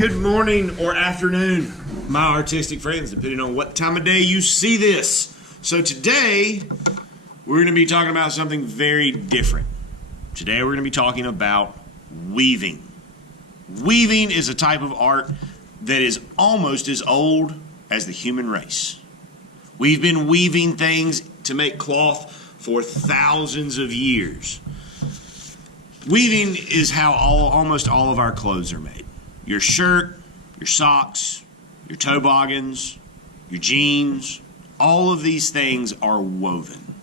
Good morning or afternoon, my artistic friends, depending on what time of day you see this. So today, we're going to be talking about something very different. Today, we're going to be talking about weaving. Weaving is a type of art that is almost as old as the human race. We've been weaving things to make cloth for thousands of years. Weaving is how almost all of our clothes are made. Your shirt, your socks, your toboggans, your jeans, all of these things are woven.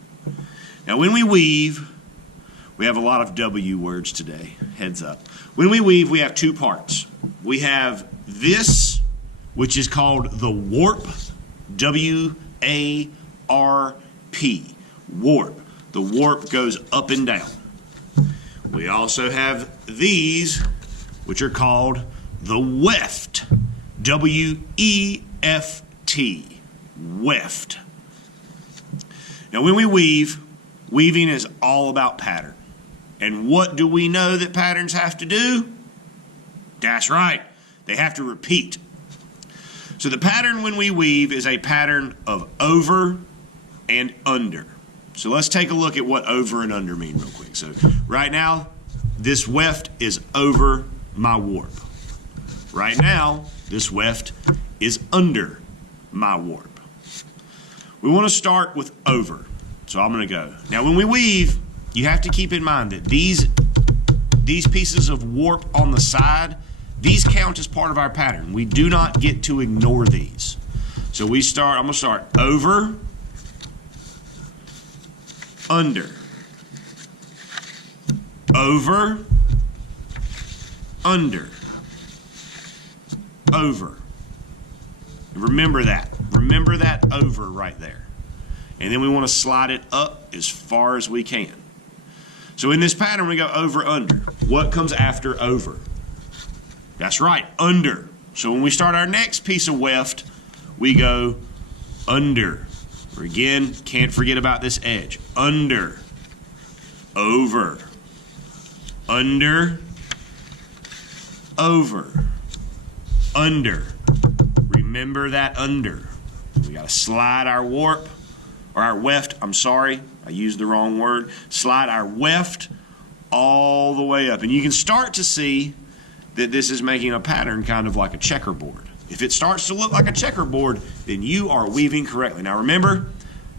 Now when we weave, we have a lot of W words today, heads up. When we weave, we have two parts. We have this, which is called the warp, W-A-R-P, warp. The warp goes up and down. We also have these, which are called the weft, W-E-F-T, weft. Now when we weave, weaving is all about pattern. And what do we know that patterns have to do? That's right, they have to repeat. So the pattern when we weave is a pattern of over and under. So let's take a look at what over and under mean real quick. So right now, this weft is over my warp. Right now, this weft is under my warp. We want to start with over. So I'm going to go. Now when we weave, you have to keep in mind that these pieces of warp on the side, these count as part of our pattern. We do not get to ignore these. So I'm going to start over, under, over, under, over. Remember that. Remember that over right there. And then we want to slide it up as far as we can. So in this pattern, we go over, under. What comes after over? That's right, under. So when we start our next piece of weft, we go under. Or again, can't forget about this edge. Under, over, under, over, under. Remember that under. We got to slide our warp, or our weft, I'm sorry, I used the wrong word. Slide our weft all the way up. And you can start to see that this is making a pattern kind of like a checkerboard. If it starts to look like a checkerboard, then you are weaving correctly. Now remember,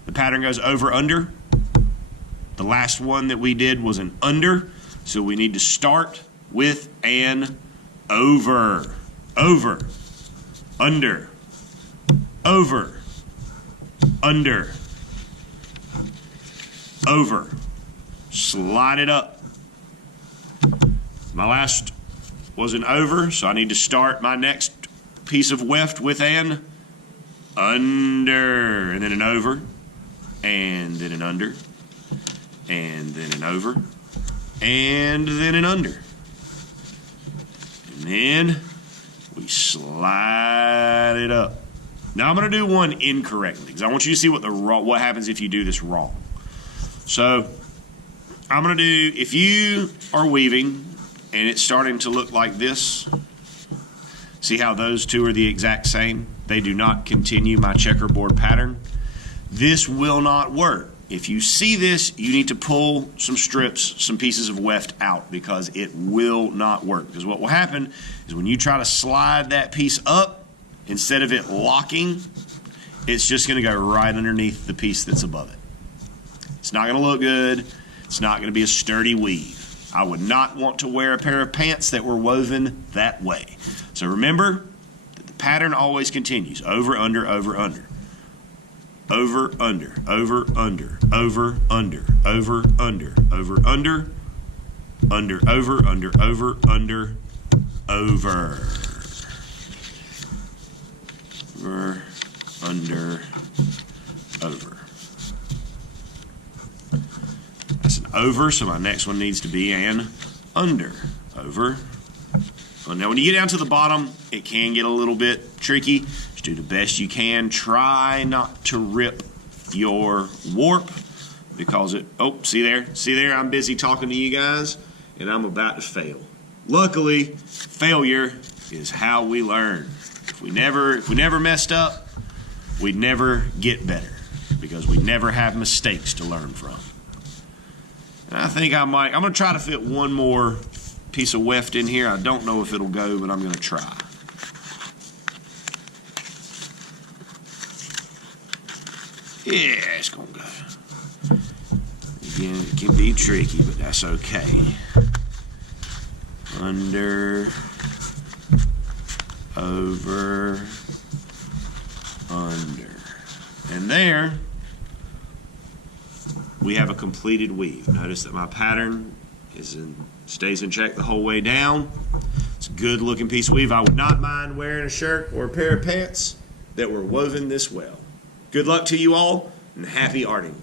the pattern goes over, under. The last one that we did was an under, so we need to start with an over. Over, under, over, under, over. Slide it up. My last was an over, so I need to start my next piece of weft with an under, and then an over, and then an under, and then an over, and then an under. And then we slide it up. Now I'm going to do one incorrectly because I want you to see what happens if you do this wrong. So I'm going to do, if you are weaving and it's starting to look like this, see how those two are the exact same? They do not continue my checkerboard pattern. This will not work. If you see this, you need to pull some strips, some pieces of weft out because it will not work. Because what will happen is when you try to slide that piece up, instead of it locking, it's just going to go right underneath the piece that's above it. It's not going to look good. It's not going to be a sturdy weave. I would not want to wear a pair of pants that were woven that way. So remember that the pattern always continues. Over, under, over, under. Over, under, over, under, over, under, over, under, over, under, under, over, under, over, under, over. Over, under, over. That's an over, so my next one needs to be an under. Over. Well, now when you get down to the bottom, it can get a little bit tricky. Just do the best you can. Try not to rip your warp because it, oh, see there, I'm busy talking to you guys and I'm about to fail. Luckily, failure is how we learn. If we never messed up, we'd never get better because we never have mistakes to learn from. And I think I'm going to try to fit one more piece of weft in here. I don't know if it'll go, but I'm going to try. Yeah, it's going to go. Again, it can be tricky, but that's okay. Under, over, under. And there, we have a completed weave. Notice that my pattern stays in check the whole way down. It's a good looking piece of weave. I would not mind wearing a shirt or a pair of pants that were woven this well. Good luck to you all, and happy arting.